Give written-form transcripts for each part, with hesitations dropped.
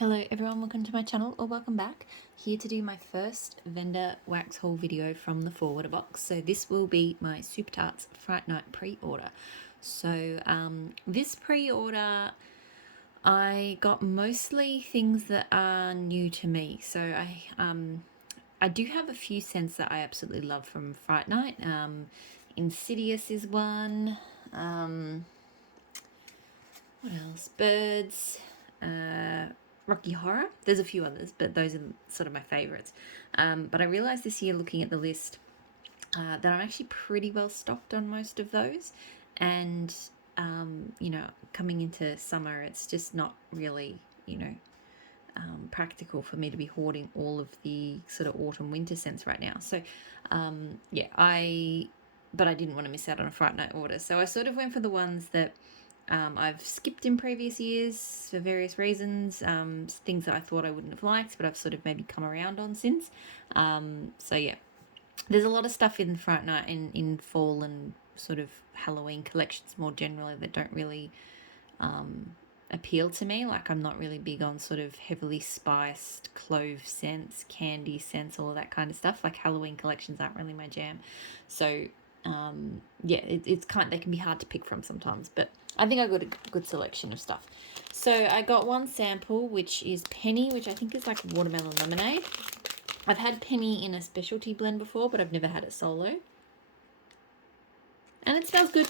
Hello everyone, welcome to my channel or welcome back. Here to do my first vendor wax haul video from the forwarder box. So this will be my Super Tarts Fright Night pre-order. So this pre-order I got mostly things that are new to me. So I do have a few scents that I absolutely love from Fright Night. Insidious is one. What else? Birds. Rocky Horror. There's a few others, but those are sort of my favourites. But I realised this year, looking at the list, that I'm actually pretty well stocked on most of those. And, coming into summer, it's just not really, practical for me to be hoarding all of the sort of autumn winter scents right now. So, but I didn't want to miss out on a Fright Night order. So I sort of went for the ones that I've skipped in previous years for various reasons, things that I thought I wouldn't have liked, but I've sort of maybe come around on since. There's a lot of stuff in Fright Night in fall and sort of Halloween collections more generally that don't really appeal to me. Like, I'm not really big on sort of heavily spiced clove scents, candy scents, all of that kind of stuff. Like, Halloween collections aren't really my jam. So it's they can be hard to pick from sometimes, but I think I got a good selection of stuff. So I got one sample, which is Penny, which I think is like watermelon lemonade. I've had Penny in a specialty blend before, but I've never had it solo. And it smells good.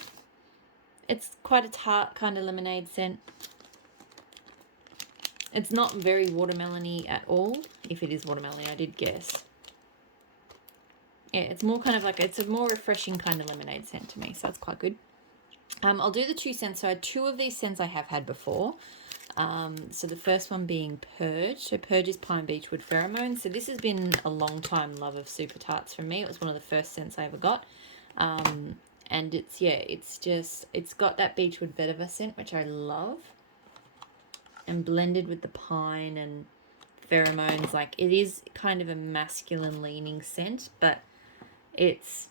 It's quite a tart kind of lemonade scent. It's not very watermelony at all. If it is watermelony, I did guess. Yeah, it's more kind of like, it's a more refreshing kind of lemonade scent to me, so that's quite good. I'll do the 2 scents. So 2 of these scents I have had before. So the first one being Purge. So Purge is Pine Beechwood Pheromone. So this has been a long time love of Super Tarts from me. It was one of the first scents I ever got. And it's got that Beechwood Vetiver scent, which I love. And blended with the pine and pheromones. Like, it is kind of a masculine leaning scent, but it's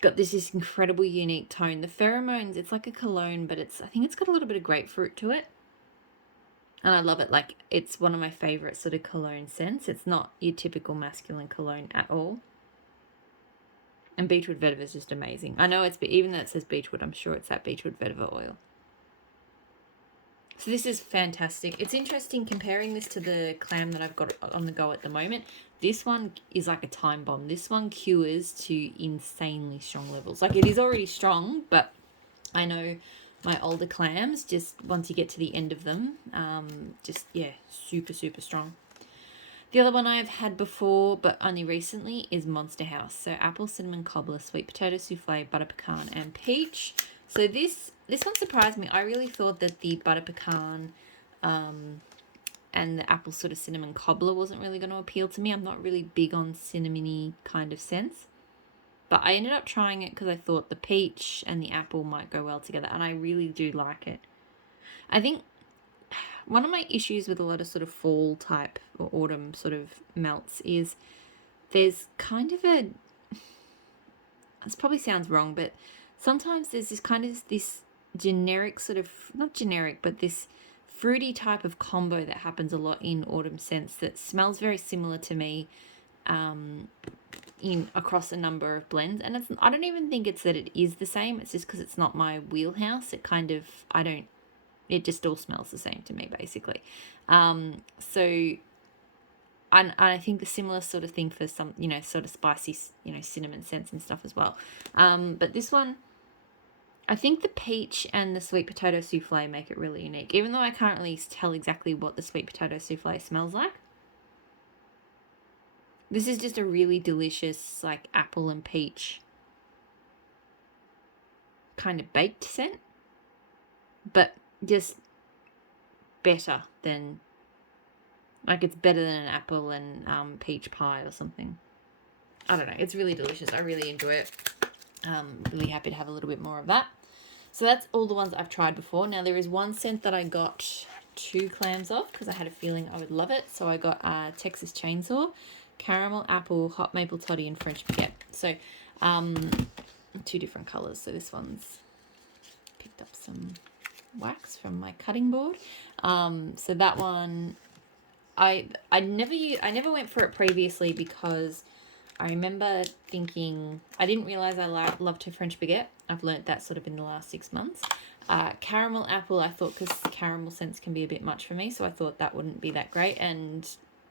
got this incredible unique tone. The pheromones, it's like a cologne, but I think it's got a little bit of grapefruit to it. And I love it. Like, it's one of my favorite sort of cologne scents. It's not your typical masculine cologne at all. And Beechwood Vetiver is just amazing. I know even though it says Beechwood, I'm sure it's that Beechwood Vetiver oil. So this is fantastic. It's interesting comparing this to the clam that I've got on the go at the moment. This one is like a time bomb. This one cures to insanely strong levels. Like, it is already strong, but I know my older clams, just once you get to the end of them, super, super strong. The other one I've had before, but only recently, is Monster House. So apple, cinnamon cobbler, sweet potato souffle, butter pecan, and peach. So this one surprised me. I really thought that the butter pecan and the apple sort of cinnamon cobbler wasn't really going to appeal to me. I'm not really big on cinnamony kind of scents. But I ended up trying it because I thought the peach and the apple might go well together. And I really do like it. I think one of my issues with a lot of sort of fall type or autumn sort of melts is there's kind of this probably sounds wrong, but sometimes there's this generic sort of, not generic, but this fruity type of combo that happens a lot in autumn scents that smells very similar to me across a number of blends. And I don't even think it's that it is the same. It's just because it's not my wheelhouse. It just all smells the same to me, basically. And I think the similar sort of thing for some, sort of spicy, cinnamon scents and stuff as well. But this one, I think the peach and the sweet potato souffle make it really unique, even though I can't really tell exactly what the sweet potato souffle smells like. This is just a really delicious, like, apple and peach kind of baked scent, but just better than, like, it's better than an apple and peach pie or something. I don't know. It's really delicious. I really enjoy it. Really happy to have a little bit more of that. So that's all the ones I've tried before. Now, there is one scent that I got 2 clams of because I had a feeling I would love it. So I got Texas Chainsaw, caramel, apple, hot maple toddy, and French baguette. So 2 different colours. So this one's picked up some wax from my cutting board. So that one, I never went for it previously because I remember thinking, I didn't realize I loved her French baguette. I've learnt that sort of in the last 6 months. Caramel apple, I thought, because caramel scents can be a bit much for me, so I thought that wouldn't be that great. And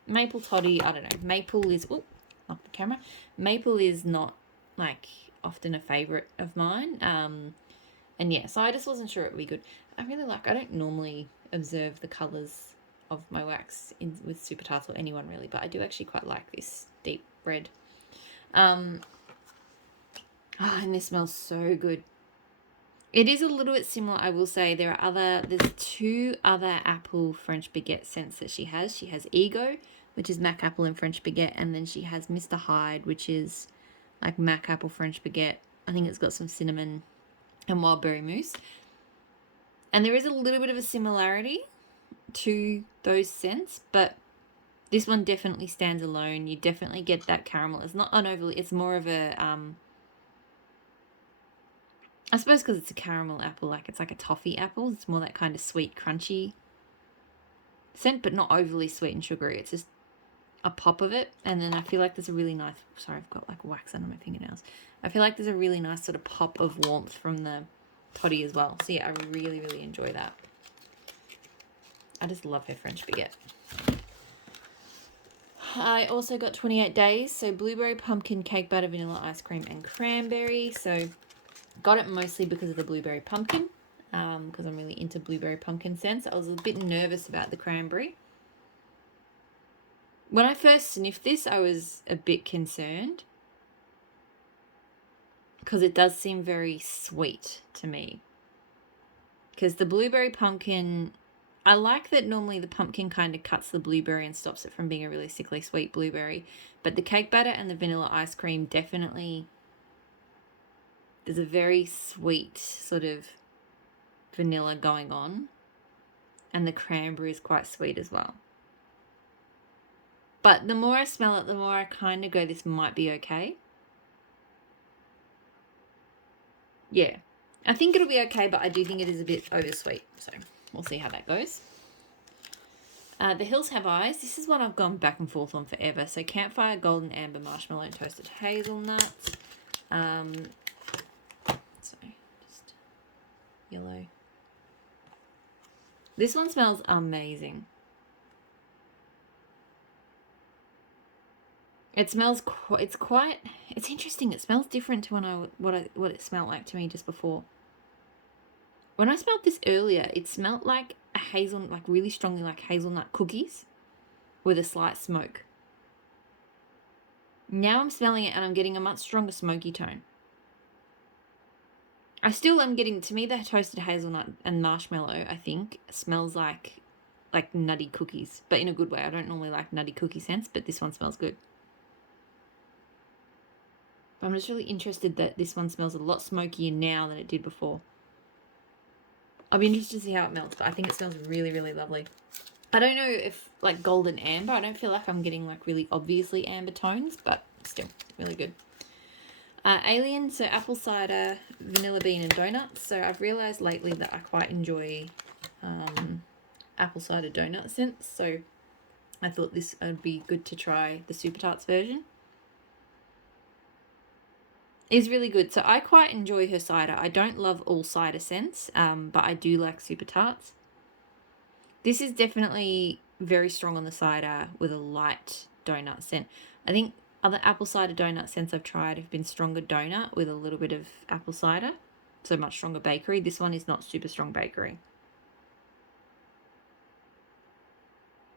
maple toddy, I don't know. Maple is, oh, knock the camera. Maple is not like often a favorite of mine. And yeah, so I just wasn't sure it would be good. I don't normally observe the colors of my wax with Super Tarts or anyone really, but I do actually quite like this deep red. And this smells so good. It is a little bit similar, I will say. There's 2 other apple French baguette scents that she has. She has Ego, which is Mac apple and French baguette, and then she has Mr. Hyde, which is like Mac apple French baguette. I think it's got some cinnamon and wild berry mousse. And there is a little bit of a similarity to those scents, but this one definitely stands alone. You definitely get that caramel. It's not overly, it's more of a, I suppose because it's a caramel apple, like it's like a toffee apple. It's more that kind of sweet, crunchy scent, but not overly sweet and sugary. It's just a pop of it. And then I feel like there's a really nice, sorry, I've got like wax under my fingernails. I feel like there's a really nice sort of pop of warmth from the toddy as well. So yeah, I really, really enjoy that. I just love her French baguette. I also got 28 days. So blueberry, pumpkin, cake batter, vanilla ice cream, and cranberry. So got it mostly because of the blueberry pumpkin, because I'm really into blueberry pumpkin scents. I was a bit nervous about the cranberry. When I first sniffed this, I was a bit concerned because it does seem very sweet to me. Because the blueberry pumpkin, I like that normally the pumpkin kind of cuts the blueberry and stops it from being a really sickly sweet blueberry. But the cake batter and the vanilla ice cream definitely, there's a very sweet sort of vanilla going on. And the cranberry is quite sweet as well. But the more I smell it, the more I kind of go, this might be okay. Yeah. I think it'll be okay, but I do think it is a bit oversweet. So we'll see how that goes. The Hills Have Eyes. This is one I've gone back and forth on forever. So campfire, golden amber, marshmallow, and toasted hazelnut. Sorry, just yellow. This one smells amazing. It smells it's interesting. It smells different to what it smelled like to me just before. When I smelled this earlier, it smelled like a hazelnut, like really strongly like hazelnut cookies with a slight smoke. Now I'm smelling it and I'm getting a much stronger smoky tone. I still am getting, to me, the toasted hazelnut and marshmallow, I think, smells like nutty cookies, but in a good way. I don't normally like nutty cookie scents, but this one smells good. I'm just really interested that this one smells a lot smokier now than it did before. I'll be interested to see how it melts, but I think it smells really, really lovely. I don't know if, like, golden amber, I don't feel like I'm getting, like, really obviously amber tones, but still, really good. Alien, so apple cider, vanilla bean, and donuts. So I've realised lately that I quite enjoy apple cider donut scents, so I thought this would be good to try the Super Tarts version. Is really good. So I quite enjoy her cider. I don't love all cider scents, but I do like Super Tarts. This is definitely very strong on the cider with a light donut scent. I think other apple cider donut scents I've tried have been stronger donut with a little bit of apple cider, so much stronger bakery. This one is not super strong bakery,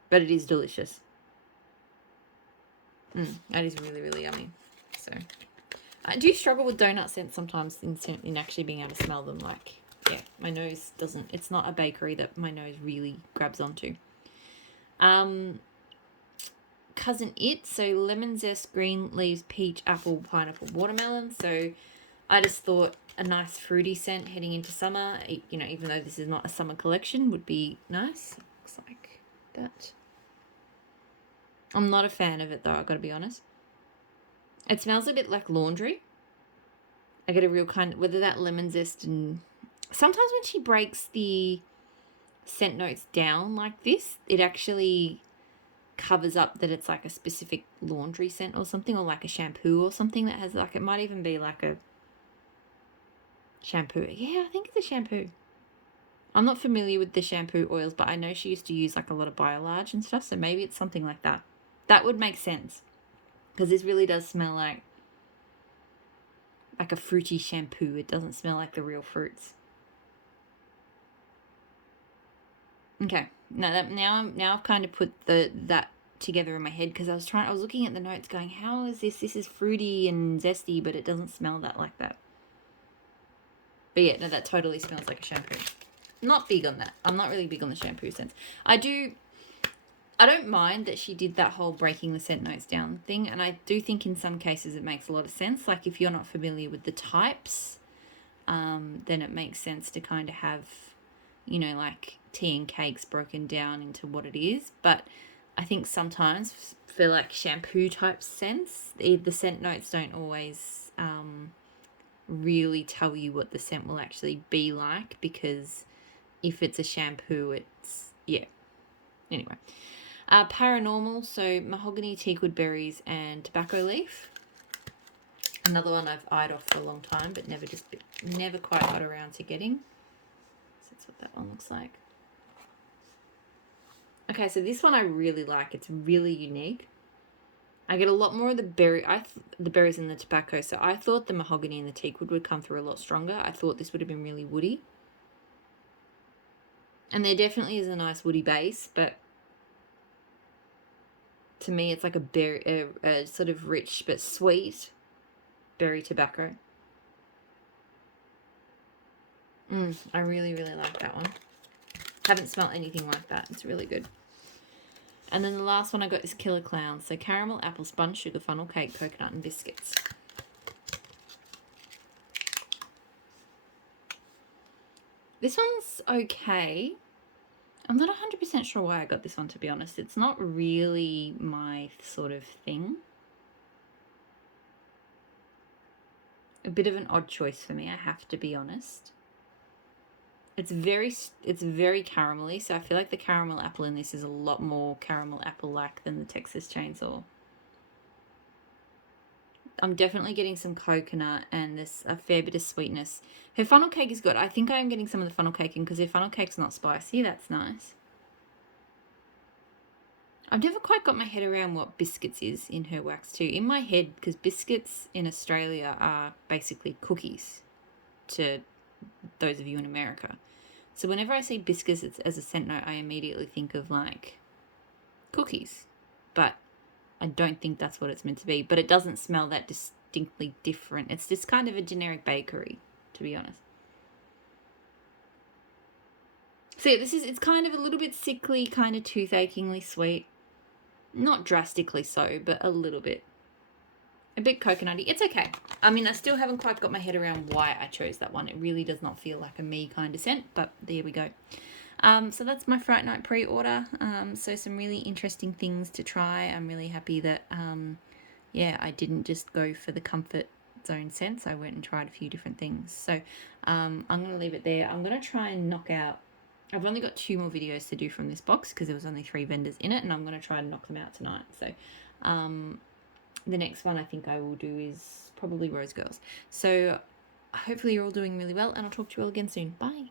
but it is delicious. That is really, really yummy. So I do struggle with donut scents sometimes in actually being able to smell them. Like, yeah, my nose doesn't, it's not a bakery that my nose really grabs onto. Cousin It, so lemon zest, green leaves, peach, apple, pineapple, watermelon. So I just thought a nice fruity scent heading into summer, you know, even though this is not a summer collection, would be nice. Looks like that. I'm not a fan of it though, I've got to be honest. It smells a bit like laundry. I get a real kind of, whether that lemon zest and sometimes when she breaks the scent notes down like this, it actually covers up that it's like a specific laundry scent or something, or like a shampoo or something that has like, it might even be like a shampoo. Yeah, I think it's a shampoo. I'm not familiar with the shampoo oils, but I know she used to use like a lot of BioLarge and stuff, so maybe it's something like that. That would make sense, because this really does smell like a fruity shampoo. It doesn't smell like the real fruits. Okay, now I've kind of put that together in my head, because I was looking at the notes going, how is this? This is fruity and zesty, but it doesn't smell that like that. But yeah, no, that totally smells like a shampoo. Not big on that. I'm not really big on the shampoo scents. I don't mind that she did that whole breaking the scent notes down thing, and I do think in some cases it makes a lot of sense. Like if you're not familiar with the types, then it makes sense to kind of have, like tea and cakes broken down into what it is. But I think sometimes for like shampoo type scents, the scent notes don't always really tell you what the scent will actually be like, because if it's a shampoo, it's, yeah. Anyway. Paranormal, so mahogany, teakwood berries, and tobacco leaf. Another one I've eyed off for a long time, but never quite got around to getting. So that's what that one looks like. Okay, so this one I really like. It's really unique. I get a lot more of the berries and the tobacco. So I thought the mahogany and the teakwood would come through a lot stronger. I thought this would have been really woody. And there definitely is a nice woody base, but to me it's like a sort of rich but sweet berry tobacco. I really, really like that one. Haven't smelled anything like that. It's really good. And then the last one I got is Killer Clowns. So caramel, apple, sponge, sugar, funnel cake, coconut, and biscuits. This one's okay. I'm not 100% sure why I got this one, to be honest. It's not really my sort of thing. A bit of an odd choice for me, I have to be honest. It's very caramelly, so I feel like the caramel apple in this is a lot more caramel apple-like than the Texas Chainsaw. I'm definitely getting some coconut and there's a fair bit of sweetness. Her funnel cake is good. I think I am getting some of the funnel cake in because her funnel cake's not spicy. That's nice. I've never quite got my head around what biscuits is in her wax too. In my head, because biscuits in Australia are basically cookies to those of you in America. So whenever I see biscuits as a scent note, I immediately think of like cookies. But I don't think that's what it's meant to be. But it doesn't smell that distinctly different. It's just kind of a generic bakery, to be honest. So yeah, it's kind of a little bit sickly, kind of toothacheingly sweet. Not drastically so, but a little bit. A bit coconutty. It's okay. I mean, I still haven't quite got my head around why I chose that one. It really does not feel like a me kind of scent, but there we go. So that's my Fright Night pre-order. So some really interesting things to try. I'm really happy that, I didn't just go for the comfort zone scents. I went and tried a few different things. So I'm going to leave it there. I'm going to try and knock out, I've only got 2 more videos to do from this box because there was only 3 vendors in it, and I'm going to try and knock them out tonight. So the next one I think I will do is probably Rose Girls. So hopefully you're all doing really well, and I'll talk to you all again soon. Bye.